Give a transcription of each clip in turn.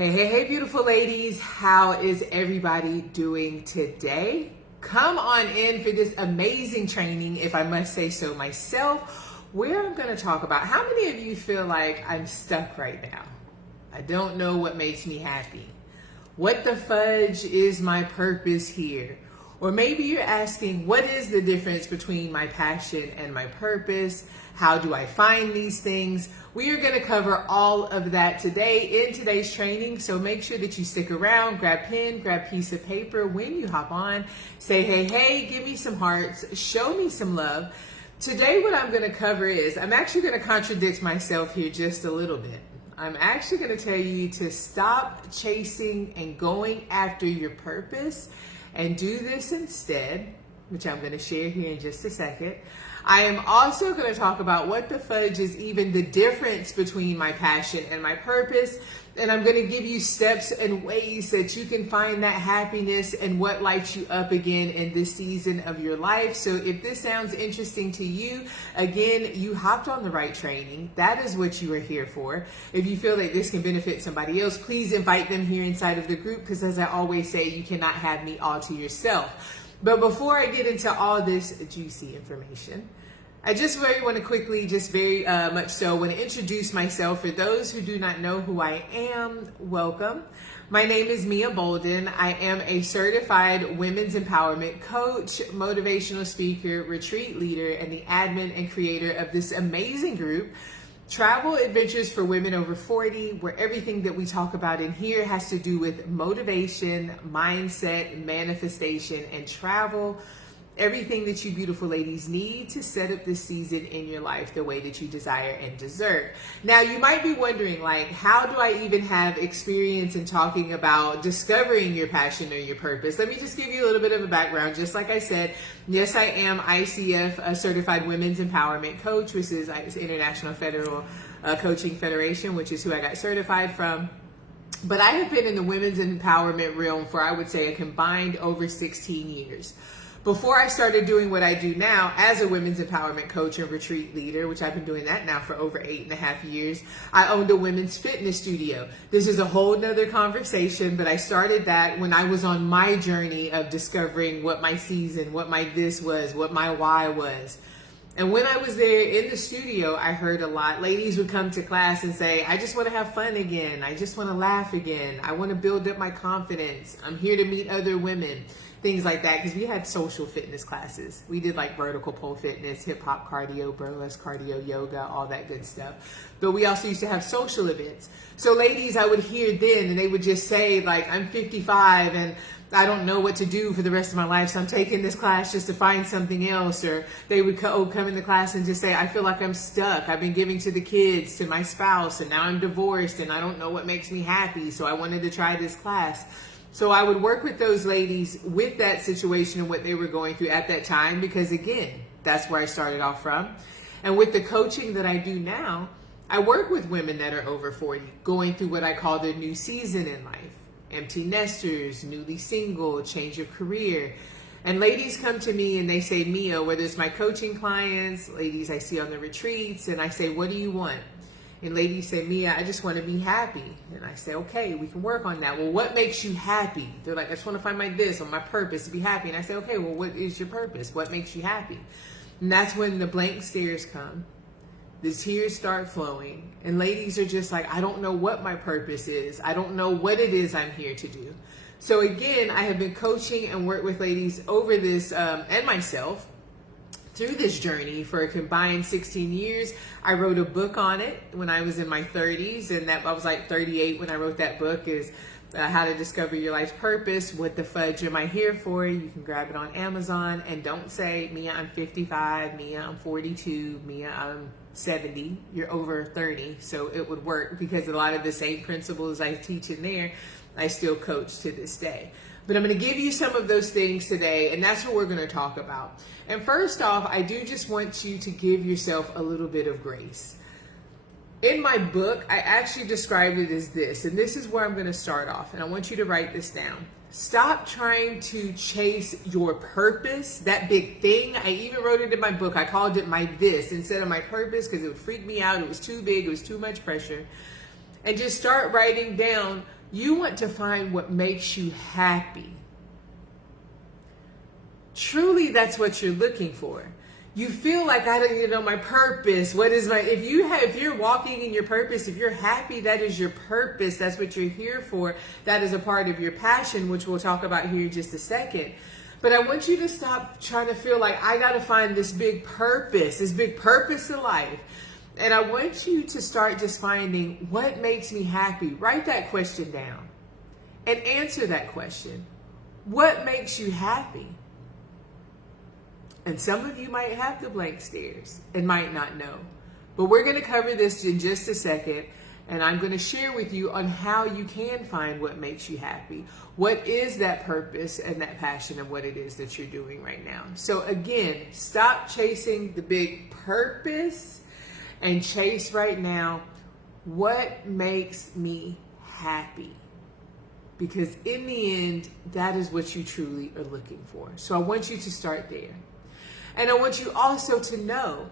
Hey, beautiful ladies. How is everybody doing today? Come on in for this amazing training, if I must say so myself, where I'm going to talk about how many of you feel like I'm stuck right now. I don't know what makes me happy. What the fudge is my purpose here? Or maybe you're asking, what is the difference between my passion and my purpose? How do I find these things? We are going to cover all of that today in today's training. So make sure that you stick around, grab pen, grab piece of paper when you hop on. Say, hey, give me some hearts, show me some love. Today, what I'm going to cover is, I'm actually going to contradict myself here just a little bit. I'm actually going to tell you to stop chasing and going after your purpose and do this instead, which I'm going to share here in just a second. I am also going to talk about what the fudge is even the difference between my passion and my purpose. And I'm going to give you steps and ways that you can find that happiness and what lights you up again in this season of your life. So if this sounds interesting to you, again, you hopped on the right training. That is what you are here for. If you feel like this can benefit somebody else, please invite them here inside of the group, because as I always say, you cannot have me all to yourself. But before I get into all this juicy information, I just very want to quickly, very much so, want to introduce myself. For those who do not know who I am, welcome. My name is Mia Bolden. I am a certified women's empowerment coach, motivational speaker, retreat leader, and the admin and creator of this amazing group, Travel Adventures for Women Over 40, where everything that we talk about in here has to do with motivation, mindset, manifestation, and travel. Everything that you beautiful ladies need to set up this season in your life the way that you desire and deserve. Now, you might be wondering, how do I even have experience in talking about discovering your passion or your purpose? Let me just give you a little bit of a background. Just like I said, yes, I am ICF, a certified women's empowerment coach, which is International Federal Coaching Federation, which is who I got certified from. But I have been in the women's empowerment realm for, I would say, a combined over 16 years. Before I started doing what I do now as a women's empowerment coach and retreat leader, which I've been doing that now for over 8.5 years, I owned a women's fitness studio. This is a whole nother conversation, but I started that when I was on my journey of discovering what my season, what my this was, what my why was. And when I was there in the studio, I heard a lot. Ladies would come to class and say, I just want to have fun again. I just want to laugh again. I want to build up my confidence. I'm here to meet other women. Things like that, because we had social fitness classes. We did vertical pole fitness, hip hop cardio, burlesque cardio, yoga, all that good stuff. But we also used to have social events. So ladies, I would hear then, and they would just say, I'm 55 and I don't know what to do for the rest of my life, so I'm taking this class just to find something else. Or they would come into class and just say, I feel like I'm stuck. I've been giving to the kids, to my spouse, and now I'm divorced and I don't know what makes me happy, so I wanted to try this class. So I would work with those ladies with that situation and what they were going through at that time, because again, that's where I started off from. And with the coaching that I do now, I work with women that are over 40, going through what I call their new season in life. Empty nesters, newly single, change of career. And ladies come to me and they say, Mia, whether it's my coaching clients, ladies I see on the retreats, and I say, what do you want? And ladies say, Mia, I just want to be happy. And I say, okay, we can work on that. Well, what makes you happy? They're like, I just want to find my this or my purpose to be happy. And I say, okay, well, what is your purpose? What makes you happy? And that's when the blank stares come. The tears start flowing. And ladies are just like, I don't know what my purpose is. I don't know what it is I'm here to do. So again, I have been coaching and worked with ladies over this and myself through this journey for a combined 16 years. I wrote a book on it when I was in my 30s, and I was 38 when I wrote that book, is How to Discover Your Life's Purpose. What the fudge am I here for? You can grab it on Amazon. And don't say, Mia, I'm 55, Mia, I'm 42, Mia, I'm 70. You're over 30, so it would work, because a lot of the same principles I teach in there, I still coach to this day. But I'm going to give you some of those things today, and that's what we're going to talk about. And first off, I do just want you to give yourself a little bit of grace. In my book, I actually described it as this, and this is where I'm going to start off, and I want you to write this down. Stop trying to chase your purpose, that big thing. I even wrote it in my book. I called it my this instead of my purpose, because it would freak me out. It was too big. It was too much pressure. And just start writing down You want to find what makes you happy. Truly, that's what you're looking for. You feel like I don't even know my purpose. What is my, if you're walking in your purpose, if you're happy, that is your purpose. That's what you're here for. That is a part of your passion, which we'll talk about here in just a second. But I want you to stop trying to feel like I got to find this big purpose in life. And I want you to start just finding what makes me happy. Write that question down and answer that question. What makes you happy? And some of you might have the blank stares and might not know. But we're going to cover this in just a second. And I'm going to share with you on how you can find what makes you happy. What is that purpose and that passion of what it is that you're doing right now? So again, stop chasing the big purpose and chase right now what makes me happy. Because in the end, that is what you truly are looking for. So I want you to start there. And I want you also to know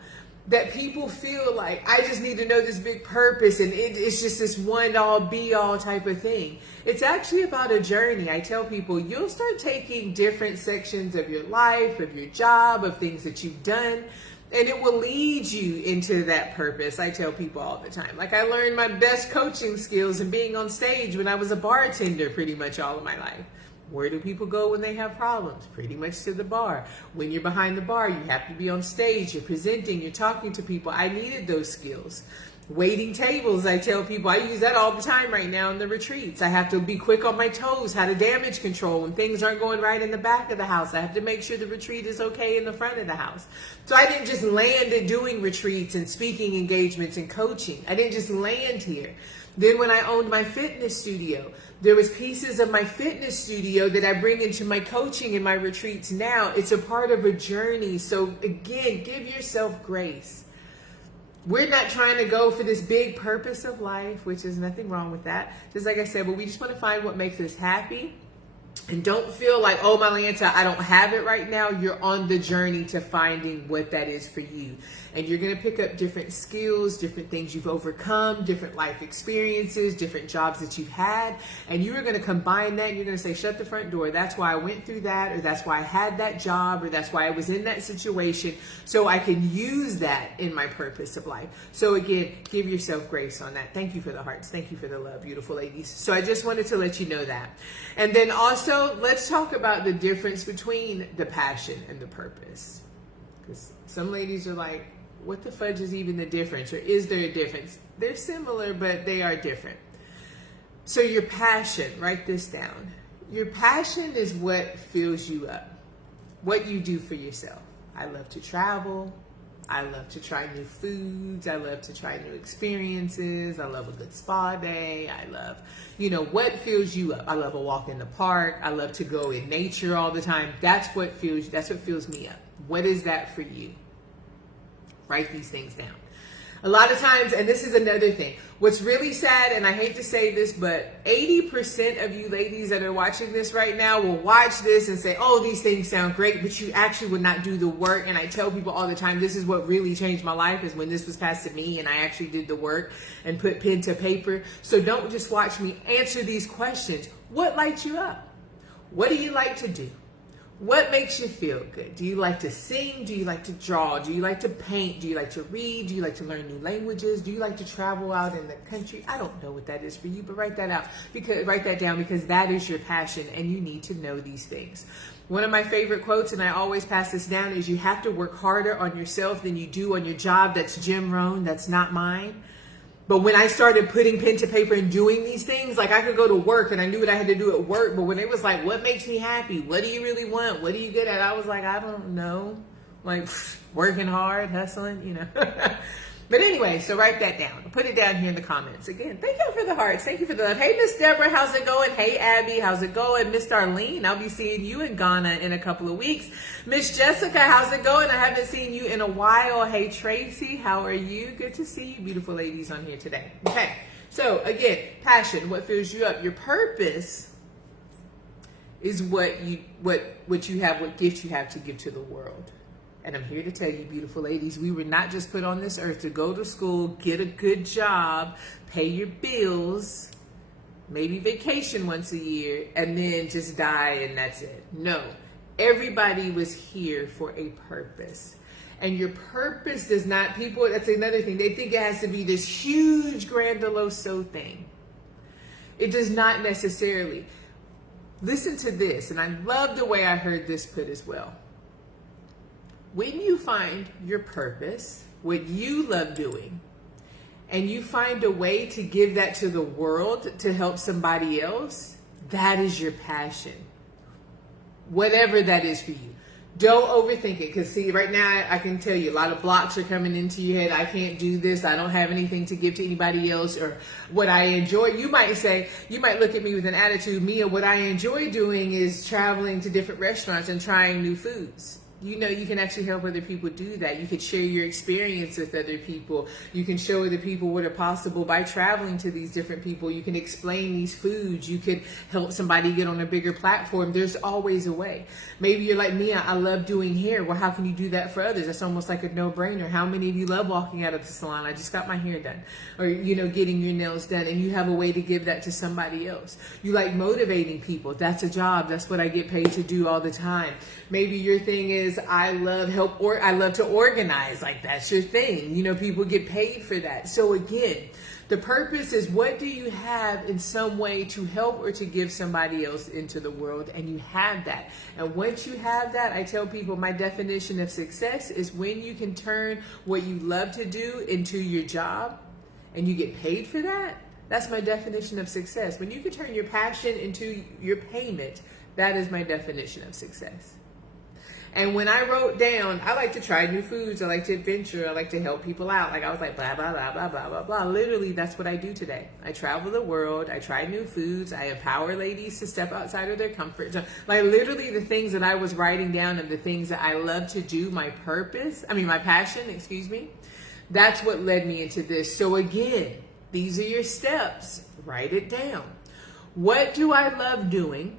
that people feel like I just need to know this big purpose and it's just this one all be all type of thing. It's actually about a journey. I tell people you'll start taking different sections of your life, of your job, of things that you've done, and it will lead you into that purpose. I tell people all the time, like I learned my best coaching skills and being on stage when I was a bartender pretty much all of my life. Where do people go when they have problems? Pretty much to the bar. When you're behind the bar, you have to be on stage, you're presenting, you're talking to people. I needed those skills. Waiting tables, I tell people, I use that all the time right now in the retreats. I have to be quick on my toes, how to damage control when things aren't going right in the back of the house. I have to make sure the retreat is okay in the front of the house. So I didn't just land at doing retreats and speaking engagements and coaching. I didn't just land here. Then when I owned my fitness studio, there was pieces of my fitness studio that I bring into my coaching and my retreats now. It's a part of a journey. So again, give yourself grace. We're not trying to go for this big purpose of life, which is nothing wrong with that. Just like I said, but we just want to find what makes us happy. And don't feel like, oh, Malanta, I don't have it right now. You're on the journey to finding what that is for you. And you're going to pick up different skills, different things you've overcome, different life experiences, different jobs that you've had. And you are going to combine that and you're going to say, shut the front door. That's why I went through that, or that's why I had that job, or that's why I was in that situation. So I can use that in my purpose of life. So again, give yourself grace on that. Thank you for the hearts. Thank you for the love, beautiful ladies. So I just wanted to let you know that. And then also, let's talk about the difference between the passion and the purpose. Because some ladies are like, what the fudge is even the difference? Or is there a difference? They're similar, but they are different. So your passion, write this down. Your passion is what fills you up, what you do for yourself. I love to travel. I love to try new foods. I love to try new experiences. I love a good spa day. I love, what fills you up. I love a walk in the park. I love to go in nature all the time. That's what fills me up. What is that for you? Write these things down. A lot of times, and this is another thing, what's really sad, and I hate to say this, but 80% of you ladies that are watching this right now will watch this and say, oh, these things sound great, but you actually would not do the work. And I tell people all the time, this is what really changed my life, is when this was passed to me and I actually did the work and put pen to paper. So don't just watch me. Answer these questions. What lights you up? What do you like to do? What makes you feel good? Do you like to sing? Do you like to draw? Do you like to paint? Do you like to read? Do you like to learn new languages? Do you like to travel out in the country? I don't know what that is for you, but write that down because that is your passion and you need to know these things. One of my favorite quotes, and I always pass this down, is you have to work harder on yourself than you do on your job. That's Jim Rohn. That's not mine. But when I started putting pen to paper and doing these things, like I could go to work and I knew what I had to do at work. But when it was like, what makes me happy? What do you really want? What are you good at? I was like, I don't know. Like working hard, hustling, But anyway, so write that down. Put it down here in the comments. Again, thank you for the hearts. Thank you for the love. Hey, Miss Deborah, how's it going? Hey, Abby, how's it going? Miss Darlene, I'll be seeing you in Ghana in a couple of weeks. Miss Jessica, how's it going? I haven't seen you in a while. Hey, Tracy, how are you? Good to see you, beautiful ladies, on here today. Okay, so again, passion, what fills you up? Your purpose is what you have, what gift you have to give to the world. And I'm here to tell you, beautiful ladies, we were not just put on this earth to go to school, get a good job, pay your bills, maybe vacation once a year, and then just die and that's it. No, everybody was here for a purpose. And your purpose does not, people, that's another thing. They think it has to be this huge, grandiloso thing. It does not necessarily. Listen to this, and I love the way I heard this put as well. When you find your purpose, what you love doing, and you find a way to give that to the world to help somebody else, that is your passion. Whatever that is for you. Don't overthink it, because see, right now I can tell you a lot of blocks are coming into your head. I can't do this. I don't have anything to give to anybody else, or what I enjoy. You might say, you might look at me with an attitude, Mia, what I enjoy doing is traveling to different restaurants and trying new foods. You know, you can actually help other people do that. You could share your experience with other people. You can show other people what are possible by traveling to these different people. You can explain these foods. You could help somebody get on a bigger platform. There's always a way. Maybe you're like, Mia, I love doing hair. Well, how can you do that for others? That's almost like a no-brainer. How many of you love walking out of the salon? I just got my hair done. Or, you know, getting your nails done, and you have a way to give that to somebody else. You like motivating people. That's a job. That's what I get paid to do all the time. Maybe your thing is, I love I love to organize. Like, that's your thing. You know, people get paid for that. So again, the purpose is, what do you have in some way to help or to give somebody else into the world? And you have that. And once you have that, I tell people my definition of success is when you can turn what you love to do into your job and you get paid for that. That's my definition of success. When you can turn your passion into your payment, that is my definition of success. And when I wrote down, I like to try new foods, I like to adventure, I like to help people out. Like, I was like, blah, blah, blah, blah, blah, blah, blah. Literally, that's what I do today. I travel the world, I try new foods, I empower ladies to step outside of their comfort zone. Like, literally the things that I was writing down and the things that I love to do, my passion, that's what led me into this. So again, these are your steps. Write it down. What do I love doing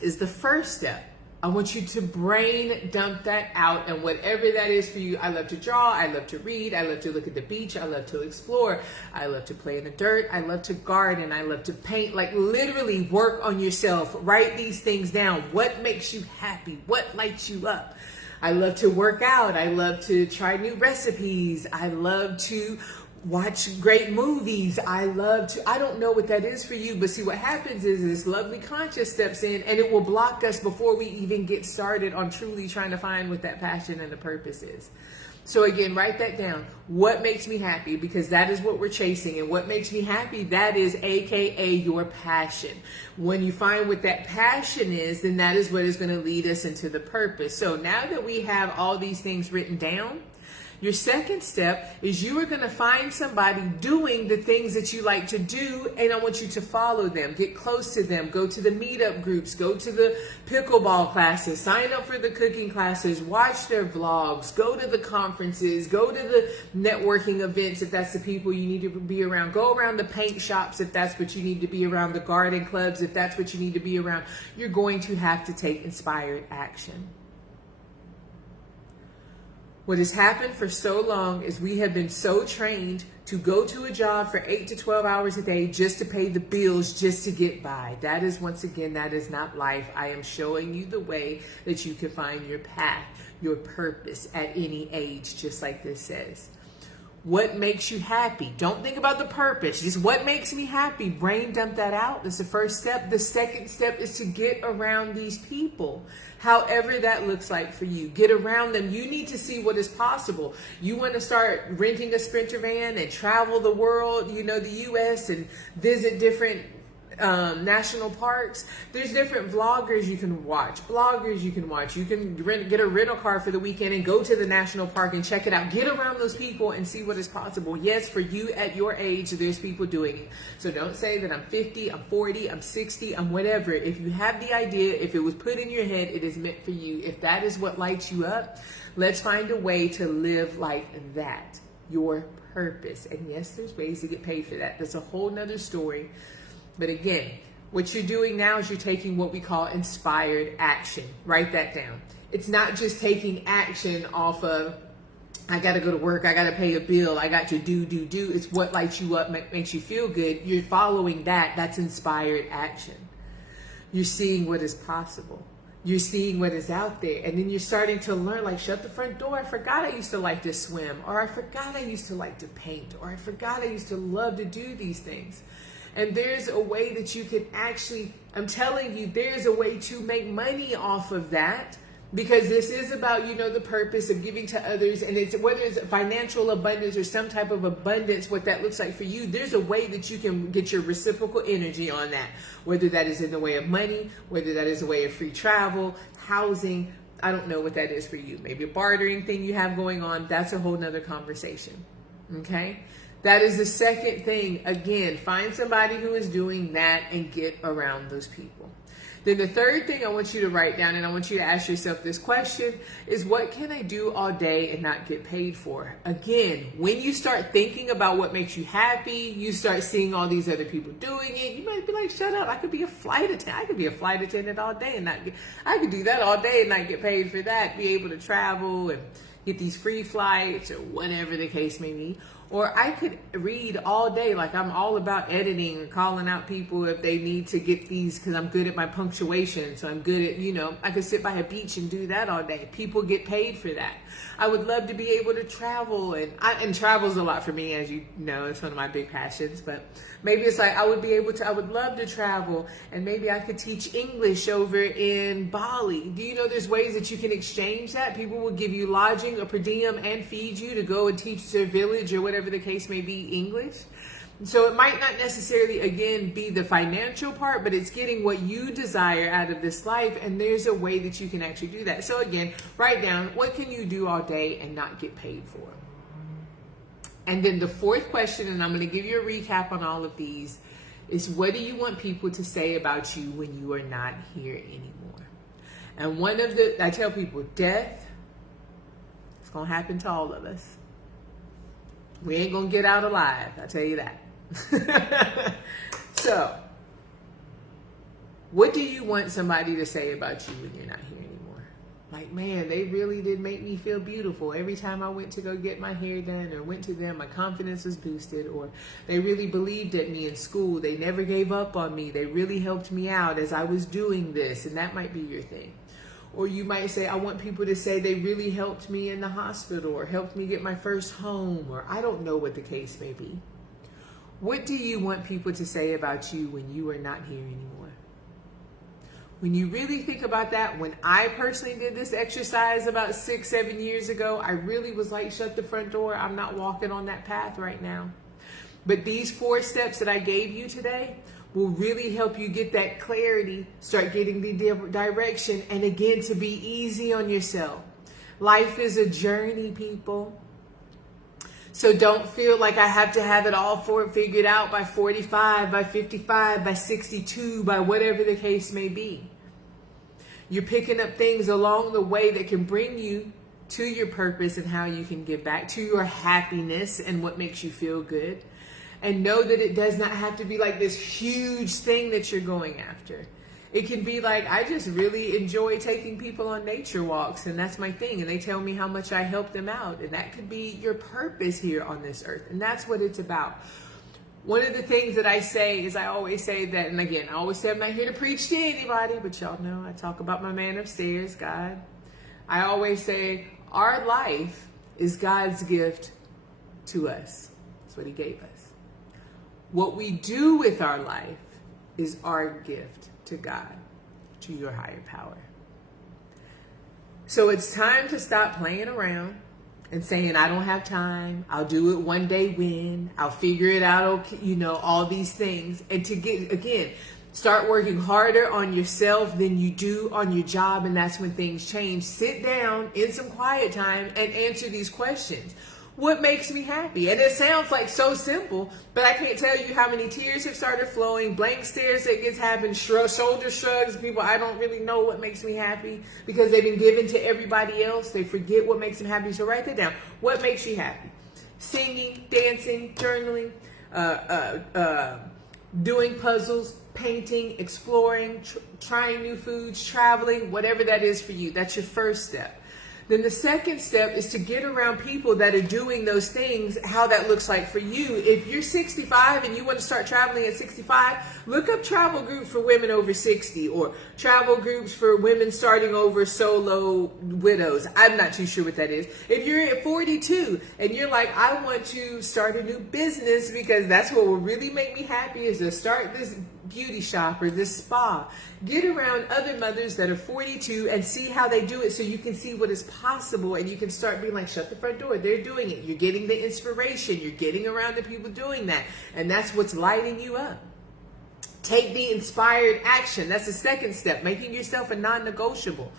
is the first step. I want you to brain dump that out, and whatever that is for you. I love to draw, I love to read, I love to look at the beach, I love to explore, I love to play in the dirt, I love to garden, I love to paint. Like, literally work on yourself. Write these things down. What makes you happy? What lights you up? I love to work out, I love to try new recipes, I love to watch great movies. I don't know what that is for you, but see, what happens is this lovely conscious steps in, and it will block us before we even get started on truly trying to find what that passion and the purpose is. So again, write that down. What makes me happy? Because that is what we're chasing. And what makes me happy, that is AKA your passion. When you find what that passion is, then that is what is going to lead us into the purpose. So now that we have all these things written down, your second step is you are going to find somebody doing the things that you like to do, and I want you to follow them, get close to them, go to the meetup groups, go to the pickleball classes, sign up for the cooking classes, watch their vlogs, go to the conferences, go to the networking events if that's the people you need to be around, go around the paint shops if that's what you need to be around, the garden clubs if that's what you need to be around. You're going to have to take inspired action. What has happened for so long is we have been so trained to go to a job for 8 to 12 hours a day just to pay the bills, just to get by. That is, once again, that is not life. I am showing you the way that you can find your path, your purpose at any age, just like this says. What makes you happy? Don't think about the purpose. Just what makes me happy. Brain dump that out. That's the first step. The second step is to get around these people. However that looks like for you. Get around them. You need to see what is possible. You want to start renting a Sprinter van and travel the world, the U.S., and visit different national parks. There's different vloggers you can watch, bloggers you can watch. You can get a rental car for the weekend and go to the national park and check it out. Get around those people and see what is possible. Yes, for you at your age, there's people doing it. So don't say that I'm 50, I'm 40, I'm 60, I'm whatever. If you have the idea, if it was put in your head, it is meant for you. If that is what lights you up, let's find a way to live like that. Your purpose. And yes, there's ways to get paid for that. That's a whole nother story. But again, what you're doing now is you're taking what we call inspired action. Write that down. It's not just taking action off of I got to go to work. I got to pay a bill. I got to do. It's what lights you up, makes you feel good. You're following that. That's inspired action. You're seeing what is possible. You're seeing what is out there. And then you're starting to learn, like, shut the front door. I forgot I used to like to swim. Or I forgot I used to like to paint. Or I forgot I used to love to do these things. And there's a way that you can actually, I'm telling you, there's a way to make money off of that. Because this is about, the purpose of giving to others, and it's whether it's financial abundance or some type of abundance, what that looks like for you, there's a way that you can get your reciprocal energy on that, whether that is in the way of money, whether that is a way of free travel, housing. I don't know what that is for you. Maybe a bartering thing you have going on. That's a whole nother conversation. Okay. That is the second thing. Again, find somebody who is doing that and get around those people. Then the third thing I want you to write down, and I want you to ask yourself this question, is what can I do all day and not get paid for? Again, when you start thinking about what makes you happy, you start seeing all these other people doing it. You might be like, shut up, I could be a flight attendant. I could be a flight attendant all day and I could do that all day and not get paid for that. Be able to travel and get these free flights or whatever the case may be. Or I could read all day, like I'm all about editing and calling out people if they need to get these, because I'm good at my punctuation. So I'm good at, I could sit by a beach and do that all day. People get paid for that. I would love to be able to travel, and travel's a lot for me, as you know, it's one of my big passions. But maybe it's like I would love to travel, and maybe I could teach English over in Bali. Do you know there's ways that you can exchange that? People will give you lodging or per diem and feed you to go and teach their village or whatever the case may be, English. So it might not necessarily, again, be the financial part, but it's getting what you desire out of this life. And there's a way that you can actually do that. So again, write down, what can you do all day and not get paid for? And then the fourth question, and I'm going to give you a recap on all of these, is what do you want people to say about you when you are not here anymore? And I tell people, death is going to happen to all of us. We ain't going to get out alive, I tell you that. So, what do you want somebody to say about you when you're not here anymore? Like, man, they really did make me feel beautiful. Every time I went to go get my hair done or went to them, my confidence was boosted. Or they really believed in me in school. They never gave up on me. They really helped me out as I was doing this. And that might be your thing. Or you might say, I want people to say they really helped me in the hospital or helped me get my first home, or I don't know what the case may be. What do you want people to say about you when you are not here anymore? When you really think about that, when I personally did this exercise about 6-7 years ago, I really was like, shut the front door. I'm not walking on that path right now. But these 4 steps that I gave you today will really help you get that clarity, start getting the direction, and again, to be easy on yourself. Life is a journey, people. So don't feel like I have to have it all figured out by 45, by 55, by 62, by whatever the case may be. You're picking up things along the way that can bring you to your purpose and how you can give back to your happiness and what makes you feel good. And know that it does not have to be like this huge thing that you're going after. It can be like, I just really enjoy taking people on nature walks, and that's my thing. And they tell me how much I help them out. And that could be your purpose here on this earth. And that's what it's about. One of the things that I say is I always say that, and again, I always say I'm not here to preach to anybody, but y'all know I talk about my man upstairs, God. I always say our life is God's gift to us. That's what he gave us. What we do with our life is our gift to God, to your higher power. So it's time to stop playing around and saying, I don't have time. I'll do it one day when. I'll figure it out, okay, all these things. And to get, again, start working harder on yourself than you do on your job. And that's when things change. Sit down in some quiet time and answer these questions. What makes me happy? And it sounds like so simple, but I can't tell you how many tears have started flowing, blank stares that gets happened, shoulder shrugs, people, I don't really know what makes me happy because they've been given to everybody else. They forget what makes them happy. So write that down. What makes you happy? Singing, dancing, journaling, doing puzzles, painting, exploring, trying new foods, traveling, whatever that is for you. That's your first step. Then the second step is to get around people that are doing those things, how that looks like for you. If you're 65 and you want to start traveling at 65, look up travel groups for women over 60 or travel groups for women starting over, solo widows. I'm not too sure what that is. If you're at 42 and you're like, I want to start a new business because that's what will really make me happy is to start this beauty shop or this spa. Get around other mothers that are 42 and see how they do it so you can see what is possible, and you can start being like, shut the front door, they're doing it. You're getting the inspiration, you're getting around the people doing that, and that's what's lighting you up. Take the inspired action. That's the second step, making yourself a non-negotiable.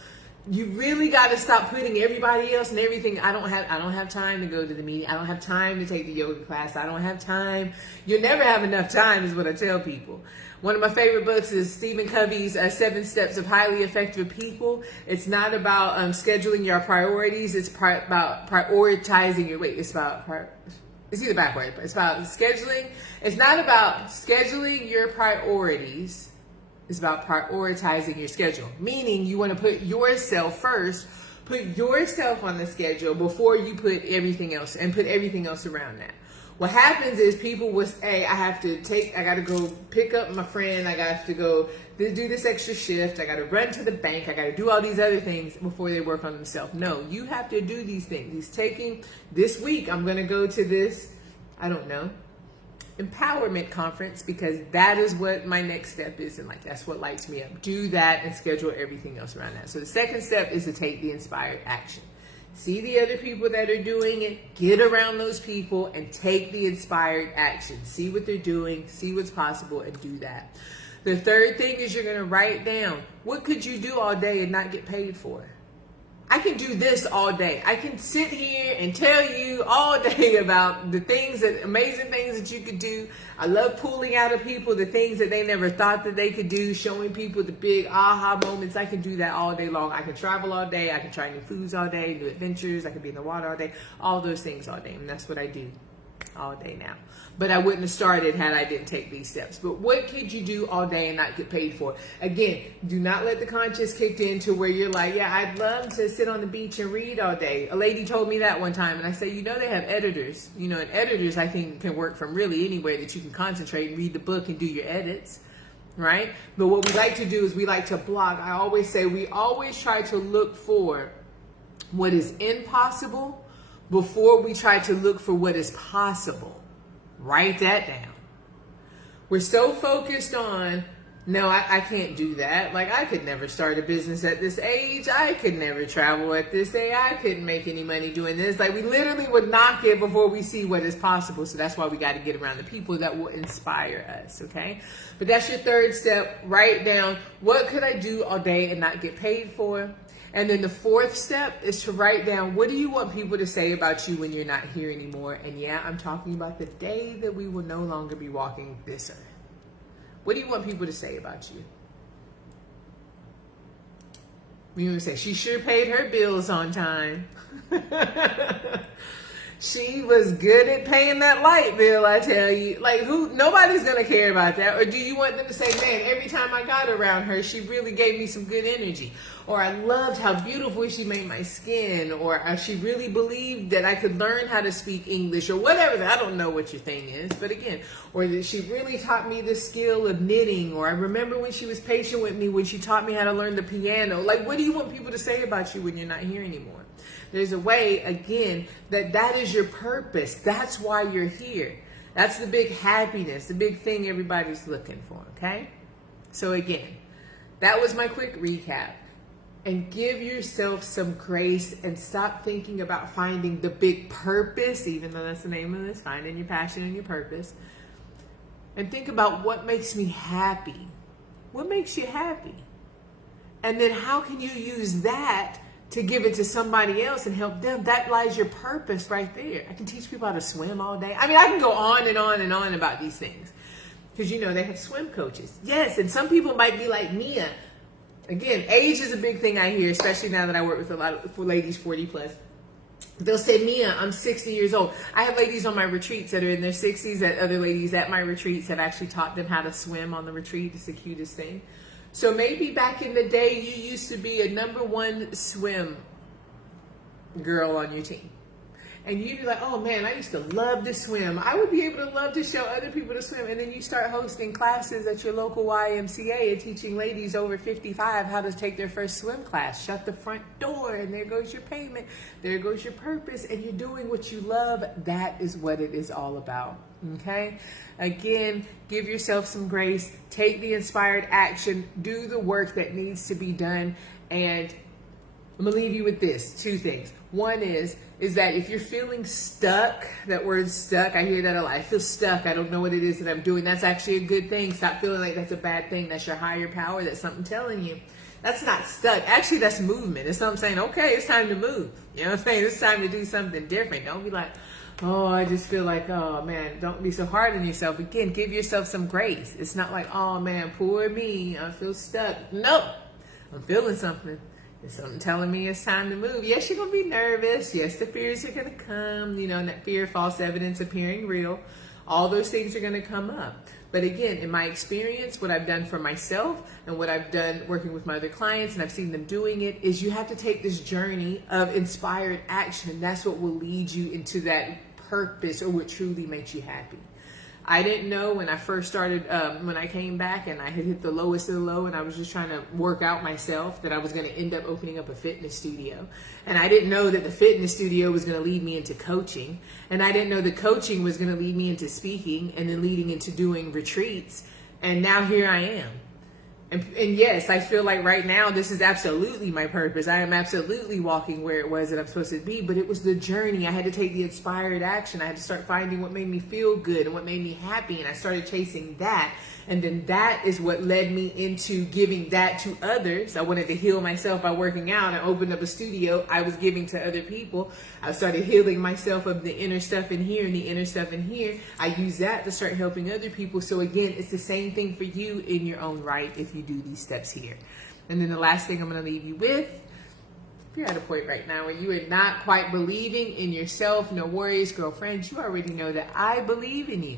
You really got to stop putting everybody else and everything. I don't have time to go to the meeting. I don't have time to take the yoga class. I don't have time. You'll never have enough time is what I tell people. One of my favorite books is Stephen Covey's 7 Steps of Highly Effective People. It's not about scheduling your priorities. It's about prioritizing your weight. It's either backward, but it's about scheduling. It's not about scheduling your priorities. It's about prioritizing your schedule, meaning you want to put yourself first, put yourself on the schedule before you put everything else and put everything else around that. What happens is people will say, I got to go pick up my friend. I got to go do this extra shift. I got to run to the bank. I got to do all these other things before they work on themselves. No, you have to do these things. He's taking this week. I'm going to go to this, empowerment conference because that is what my next step is, and that's what lights me up. Do that and schedule everything else around that. So the second step is to take the inspired action. See the other people that are doing it, get around those people and take the inspired action. See what they're doing, see what's possible, and do that. The third thing is you're going to write down, what could you do all day and not get paid for? I can do this all day. I can sit here and tell you all day about the amazing things that you could do. I love pulling out of people the things that they never thought that they could do, showing people the big aha moments. I can do that all day long. I can travel all day. I can try new foods all day, new adventures. I can be in the water all day, all those things all day. And that's what I do all day now. But I wouldn't have started had I didn't take these steps. But what could you do all day and not get paid for? Again, do not let the conscience kick in to where you're like, yeah, I'd love to sit on the beach and read all day. A lady told me that one time, and I say, they have editors. And editors, I think, can work from really anywhere that you can concentrate and read the book and do your edits, right? But what we like to do is we like to block. I always say we always try to look for what is impossible before we try to look for what is possible. Write that down. We're so focused on, no, I can't do that. Like, I could never start a business at this age. I could never travel at this age. I couldn't make any money doing this. Like, we literally would knock it before we see what is possible. So that's why we got to get around the people that will inspire us, okay? But that's your third step. Write down, what could I do all day and not get paid for? And then the fourth step is to write down, what do you want people to say about you when you're not here anymore? And yeah, I'm talking about the day that we will no longer be walking this earth. What do you want people to say about you? You would say, she sure paid her bills on time. She was good at paying that light bill, I tell you. Like, nobody's going to care about that. Or do you want them to say, man, every time I got around her, she really gave me some good energy. Or I loved how beautiful she made my skin. Or she really believed that I could learn how to speak English. Or whatever. I don't know what your thing is. But again, or that she really taught me the skill of knitting. Or I remember when she was patient with me when she taught me how to learn the piano. Like, what do you want people to say about you when you're not here anymore? There's a way, again, that is your purpose. That's why you're here. That's the big happiness, the big thing everybody's looking for, okay? So again, that was my quick recap. And give yourself some grace and stop thinking about finding the big purpose, even though that's the name of this, finding your passion and your purpose. And think about what makes me happy. What makes you happy? And then how can you use that to give it to somebody else and help them? That lies your purpose right there. I can teach people how to swim all day. I mean, I can go on and on and on about these things because, they have swim coaches. Yes, and some people might be like Mia. Again, age is a big thing I hear, especially now that I work with a lot of ladies 40 plus. They'll say, Mia, I'm 60 years old. I have ladies on my retreats that are in their 60s, that other ladies at my retreats have actually taught them how to swim on the retreat. It's the cutest thing. So maybe back in the day, you used to be a #1 swim girl on your team. And you'd be like, oh man, I used to love to swim. I would be able to love to show other people to swim. And then you start hosting classes at your local YMCA and teaching ladies over 55 how to take their first swim class. Shut the front door, and there goes your payment. There goes your purpose, and you're doing what you love. That is what it is all about. Okay? Again, give yourself some grace. Take the inspired action. Do the work that needs to be done. And I'm going to leave you with this, 2 things. One is that if you're feeling stuck, that word stuck, I hear that a lot. I feel stuck. I don't know what it is that I'm doing. That's actually a good thing. Stop feeling like that's a bad thing. That's your higher power. That's something telling you. That's not stuck. Actually, that's movement. It's something saying, okay, it's time to move. You know what I'm saying? It's time to do something different. Don't be like, oh, I just feel like, oh man, don't be so hard on yourself. Again, give yourself some grace. It's not like, oh man, poor me, I feel stuck. No, I'm feeling something. There's something telling me it's time to move. Yes, you're going to be nervous. Yes, the fears are going to come, and that fear, false evidence appearing real. All those things are going to come up. But again, in my experience, what I've done for myself and what I've done working with my other clients, and I've seen them doing it, is you have to take this journey of inspired action. That's what will lead you into that purpose or what truly makes you happy. I didn't know when I first started, when I came back and I had hit the lowest of the low and I was just trying to work out myself, that I was going to end up opening up a fitness studio. And I didn't know that the fitness studio was going to lead me into coaching. And I didn't know the coaching was going to lead me into speaking and then leading into doing retreats. And now here I am. And yes, I feel like right now this is absolutely my purpose. I am absolutely walking where it was that I'm supposed to be, but it was the journey. I had to take the inspired action. I had to start finding what made me feel good and what made me happy, and I started chasing that. And then that is what led me into giving that to others. I wanted to heal myself by working out. I opened up a studio. I was giving to other people. I started healing myself of the inner stuff in here and the inner stuff in here. I use that to start helping other people. So again, it's the same thing for you in your own right if you do these steps here. And then the last thing I'm going to leave you with, if you're at a point right now where you are not quite believing in yourself, no worries, girlfriends, you already know that I believe in you.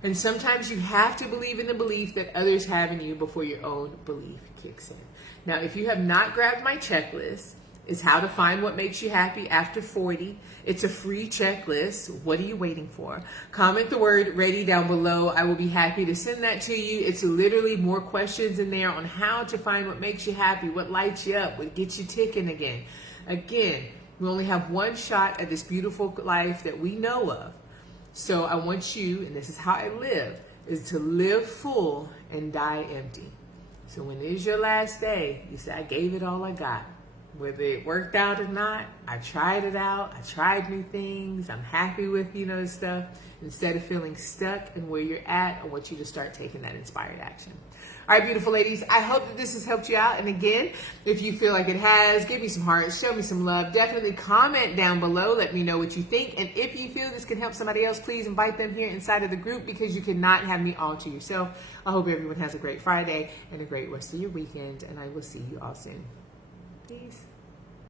And sometimes you have to believe in the belief that others have in you before your own belief kicks in. Now, if you have not grabbed my checklist, it's how to find what makes you happy after 40. It's a free checklist. What are you waiting for? Comment the word ready down below. I will be happy to send that to you. It's literally more questions in there on how to find what makes you happy, what lights you up, what gets you ticking again. Again, we only have one shot at this beautiful life that we know of. So I want you, and this is how I live, is to live full and die empty. So when it is your last day, you say, I gave it all I got. Whether it worked out or not, I tried it out. I tried new things. I'm happy with, stuff. Instead of feeling stuck in where you're at, I want you to start taking that inspired action. All right, beautiful ladies, I hope that this has helped you out. And again, if you feel like it has, give me some hearts, show me some love. Definitely comment down below. Let me know what you think. And if you feel this can help somebody else, please invite them here inside of the group, because you cannot have me all to yourself. I hope everyone has a great Friday and a great rest of your weekend. And I will see you all soon. Peace.